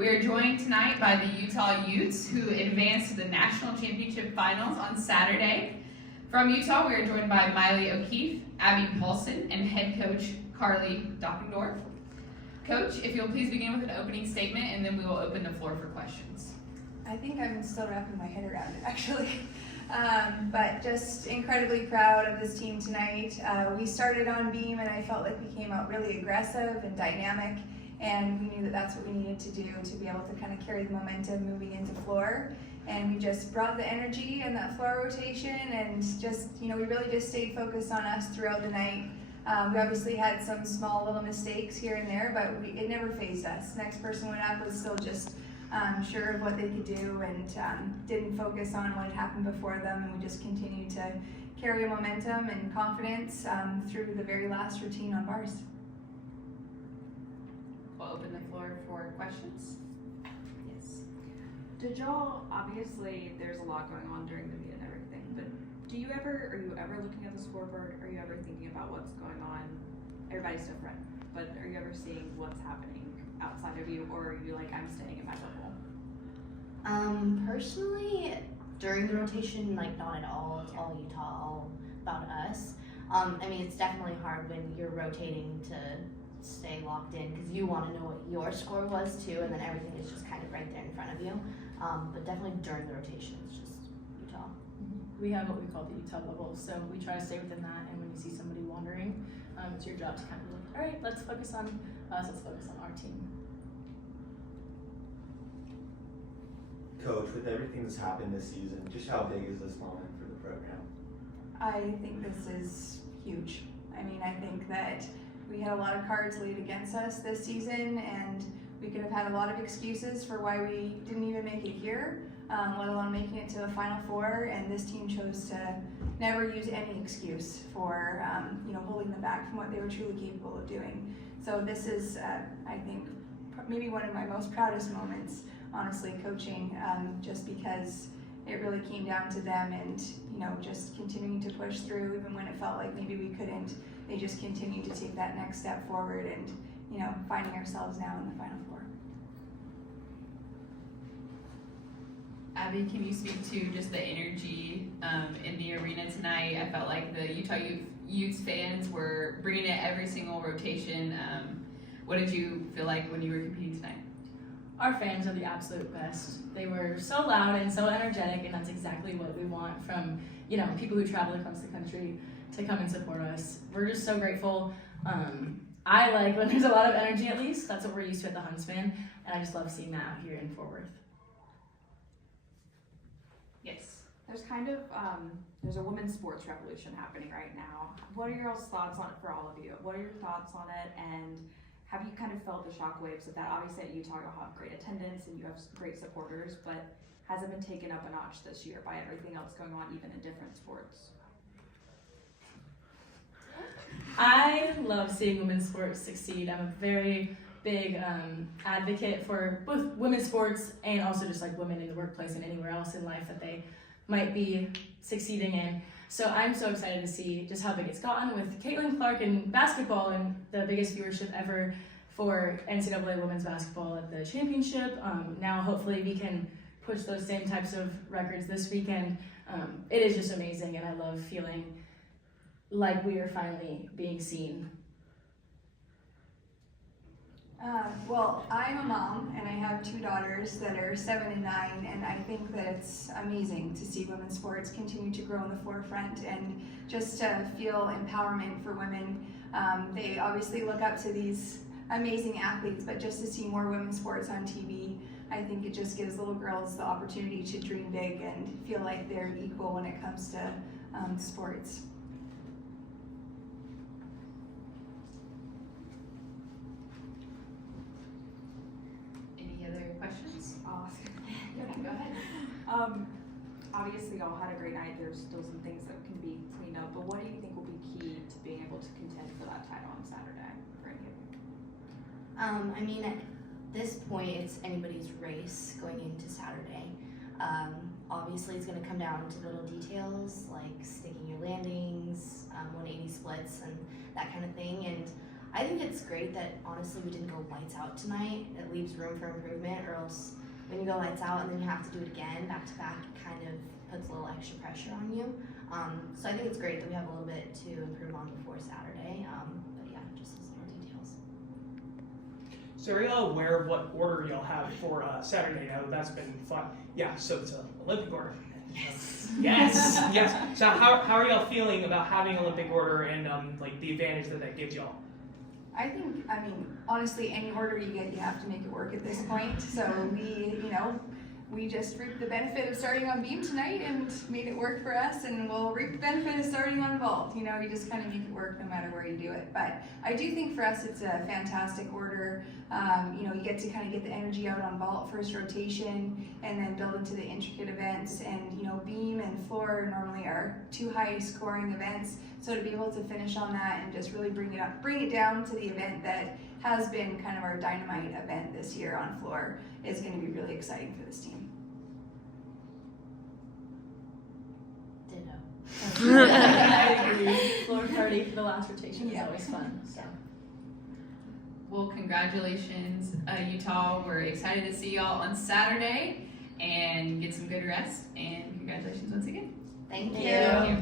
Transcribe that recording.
We are joined tonight by the Utah Utes, who advanced to the National Championship Finals on Saturday. From Utah, we are joined by Maile O'Keefe, Abby Paulson, and head coach Carly Dockendorf. Coach, if you'll please begin with an opening statement, and then we will open the floor for questions. I think I'm still wrapping my head around it, actually. But just incredibly proud of this team tonight. We started on beam, and I felt like we came out really aggressive and dynamic, and we knew that that's what we needed to do to be able to kind of carry the momentum moving into floor. And we just brought the energy and that floor rotation, and just, we really just stayed focused on us throughout the night. We obviously had some small little mistakes here and there, but it never fazed us. Next person went up was still just sure of what they could do, and didn't focus on what had happened before them, and we just continued to carry momentum and confidence through the very last routine on bars. We'll open the floor for questions. Yes. Did y'all, obviously there's a lot going on during the meet and everything, but are you ever looking at the scoreboard? Are you ever thinking about what's going on? Everybody's different, but are you ever seeing what's happening outside of you, or are you like, I'm staying in my bubble? Personally, during the rotation, not at all. It's all Utah, all about us. It's definitely hard when you're rotating to stay locked in, because you want to know what your score was too, and then everything is just kind of right there in front of you. But definitely during the rotation, it's just Utah. We have what we call the Utah bubble, so we try to stay within that, and when you see somebody wandering, it's your job to kind of be like, all right, let's focus on us, let's focus on our team. Coach, with everything that's happened this season, just how big is this moment for the program? I think this is huge. I think that we had a lot of cards laid against us this season, and we could have had a lot of excuses for why we didn't even make it here, let alone making it to the Final Four, and this team chose to never use any excuse for holding them back from what they were truly capable of doing. So this is, I think, maybe one of my most proudest moments, honestly, coaching, just because it really came down to them, and just continuing to push through even when it felt like maybe we couldn't. They just continued to take that next step forward, and finding ourselves now in the Final Four. Abby, can you speak to just the energy in the arena tonight? I felt like the Utah Utes fans were bringing it every single rotation. What did you feel like when you were competing tonight? Our fans are the absolute best. They were so loud and so energetic, and that's exactly what we want from people who travel across the country to come and support us. We're just so grateful. I like when there's a lot of energy, at least. That's what we're used to at the Huntsman, and I just love seeing that out here in Fort Worth. Yes. There's there's a women's sports revolution happening right now. What are your thoughts on it for all of you? What are your thoughts on it, and have you kind of felt the shockwaves of that? Obviously at Utah you'll have great attendance and you have great supporters, but has it been taken up a notch this year by everything else going on, even in different sports? I love seeing women's sports succeed. I'm a very big advocate for both women's sports and also just women in the workplace and anywhere else in life that they might be succeeding in. So I'm so excited to see just how big it's gotten with Caitlin Clark in basketball, and the biggest viewership ever for NCAA women's basketball at the championship. Now hopefully we can push those same types of records this weekend. It is just amazing, and I love feeling like we are finally being seen. Well, I'm a mom, and I have two daughters that are 7 and 9, and I think that it's amazing to see women's sports continue to grow in the forefront, and just to feel empowerment for women. They obviously look up to these amazing athletes, but just to see more women's sports on TV, I think it just gives little girls the opportunity to dream big and feel like they're equal when it comes to sports. Questions? Go ahead. Obviously y'all had a great night. There's still some things that can be cleaned up, but what do you think will be key to being able to contend for that title on Saturday for any of you? At this point, it's anybody's race going into Saturday. Obviously, it's going to come down to little details like sticking your landings, 180 splits, and that kind of thing. And I think it's great that honestly we didn't go lights out tonight. It leaves room for improvement, or else when you go lights out and then you have to do it again back to back, it kind of puts a little extra pressure on you. So I think it's great that we have a little bit to improve on before Saturday. But yeah, just those little details. So are y'all aware of what order y'all have for Saturday? Now that's been fun. Yeah, so it's an Olympic order. Yes. Yes. So how are y'all feeling about having Olympic order and like the advantage that gives y'all? I mean, honestly, any order you get, you have to make it work at this point. So we just reaped the benefit of starting on beam tonight and made it work for us, and we'll reap the benefit of starting on vault. You just kind of make it work no matter where you do it. But I do think for us it's a fantastic order. You get to kind of get the energy out on vault first rotation and then build into the intricate events. And beam and floor normally are two high scoring events. So to be able to finish on that and just really bring it down to the event that has been kind of our dynamite event this year on floor is going to be really exciting for this team. Ditto. I agree. Floor party for the last rotation is always fun. So. Well, congratulations, Utah. We're excited to see y'all on Saturday and get some good rest. And congratulations once again. Thank Thank you. you.